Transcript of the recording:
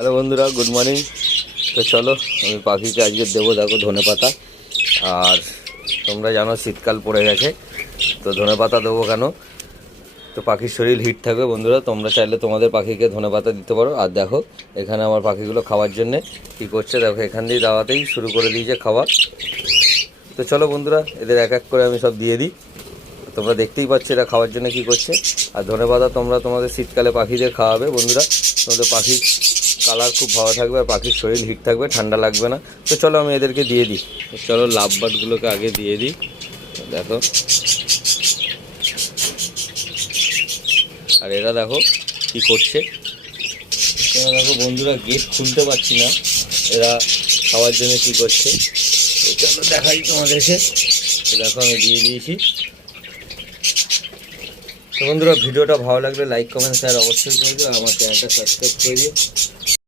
Hello বন্ধুরা, good morning. তো চলো আমি পাখিকে আজকে দেবো, দেখো ধনেপাতা। আর তোমরা জানো শীতকাল পড়ে গেছে, তো ধনেপাতা দেবো কেন? তো পাখির শরীর হিট থাকবে বন্ধুরা, তোমরা চাইলে তোমাদের পাখিকে ধনেপাতা দিতে পারো। আর দেখো এখানে আমার পাখিগুলো খাওয়ার জন্যে কী করছে, দেখো এখান দিয়ে দাওয়াতেই শুরু করে দিয়েছে খাওয়া। তো চলো বন্ধুরা, এদের এক এক করে আমি সব দিয়ে দিই। তোমরা দেখতেই পাচ্ছ এরা খাওয়ার জন্য কী করছে। আর ধনেপাতা তোমরা তোমাদের শীতকালে পাখিদের খাওয়াবে বন্ধুরা, তোমাদের পাখির কালার খুব ভালো থাকবে আর পাখির শরীর হিট থাকবে, ঠান্ডা লাগবে না। তো চলো আমি এদেরকে দিয়ে দিই। চলো লাভ বার্ডগুলোকে আগে দিয়ে দিই। দেখো, আর এরা দেখো কী করছে। এরা দেখো বন্ধুরা, গেট খুলতে পারছি না, এরা খাওয়ার জন্য কী করছে। চলো দেখাই তোমাদেরকে। দেখো আমি দিয়ে দিয়েছি। তো বন্ধুরা, ভিডিওটা ভালো লাগলে লাইক কমেন্ট শেয়ার অবশ্যই করে দিও, আর আমার চ্যানেলটা সাবস্ক্রাইব করে দিও।